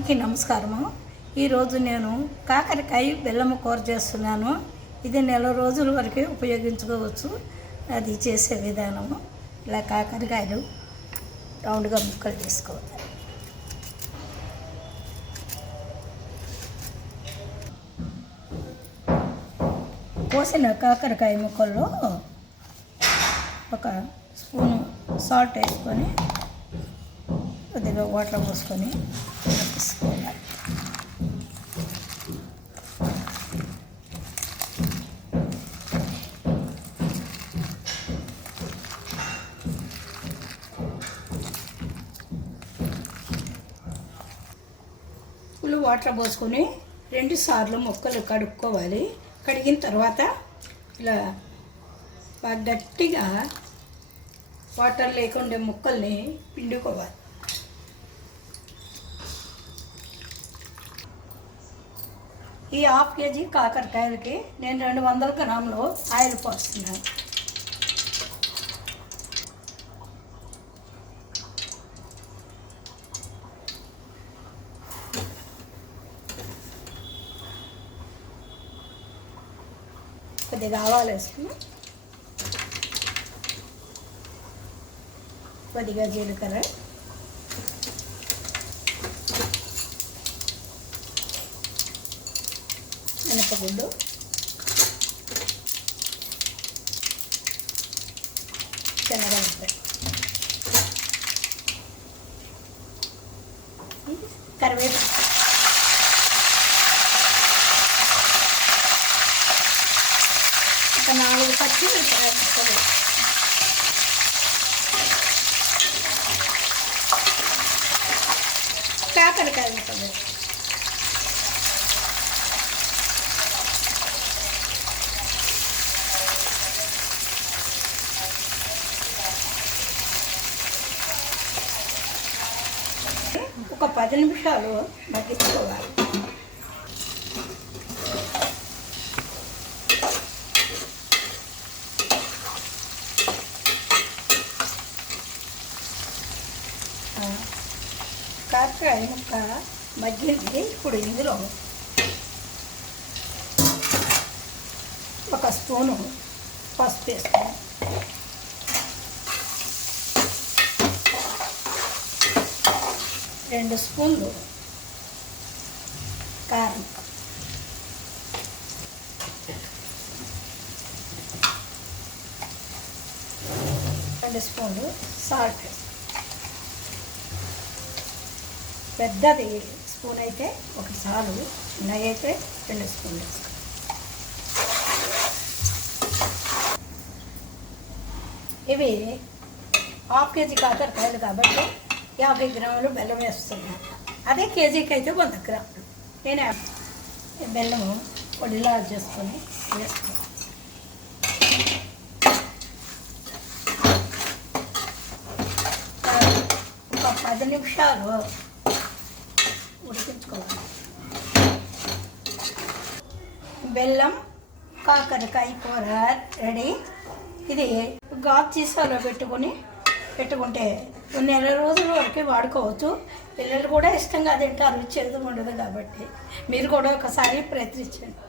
అందరికీ నమస్కారము. ఈరోజు నేను కాకరకాయ బెల్లం కూర చేస్తున్నాను. ఇది నెల రోజుల వరకు ఉపయోగించుకోవచ్చు. అది చేసే విధానము ఇలా కాకరకాయలు రౌండ్గా ముక్కలు చేసుకోవాలి. కోసిన కాకరకాయ ముక్కల్లో ఒక స్పూను సాల్ట్ వేసుకొని కొద్దిగా వాటర్ పోసుకొని తీసుకోవాలి. ఫుల్ వాటర్ పోసుకొని 2 సార్లు ముక్కలు కడుక్కోవాలి. కడిగిన తర్వాత ఇలా బాగా గట్టిగా వాటర్ లేకుండా ముక్కల్ని పిండుకోవాలి. ఈ 1/2 కేజీ కాకరకాయలకి నేను 200 గ్రాములు ఆయిల్ పోస్తున్నాను. కొద్దిగా ఆవాలు వేసుకుని, కొద్దిగా జీలకర్ర, మినపగుండు, శనగపప్పు, కరివేపాకు, ఒక 4 పచ్చిమిరపకాయలు ముక్కలు, కాకరకాయ ముక్కలు, ఒక 10 నిమిషాలు మగ్గించుకోవాలి. కాకరకాయ ముక్క మగ్గింది. ఇప్పుడు ఇందులో ఒక స్పూను పసుపు వేస్తాను, రెండు స్పూన్లు కారం, 2 స్పూన్లు సాల్ట్. పెద్దది స్పూన్ అయితే 1 చాలు, చిన్నవి అయితే 2 స్పూన్లు వేసుకో. ఇవి 1/2 కేజీ కాకరకాయలు కాబట్టి 50 గ్రాములు బెల్లం వేస్తున్నాను. అదే కేజీకి అయితే 100 గ్రాములు. నేను బెల్లము పొడిలా చేసుకొని వేస్తాను. ఒక 10 నిమిషాలు ఉడికించుకోవాలి. బెల్లం కాకరకాయ కూర రెడీ. ఇది గాజు సీసాలో పెట్టుకుంటే నెల రోజుల వరకు వాడుకోవచ్చు. పిల్లలు కూడా ఇష్టంగా తింటారు, చేదు ఉండదు కాబట్టి మీరు కూడా ఒకసారి ప్రయత్నించండి.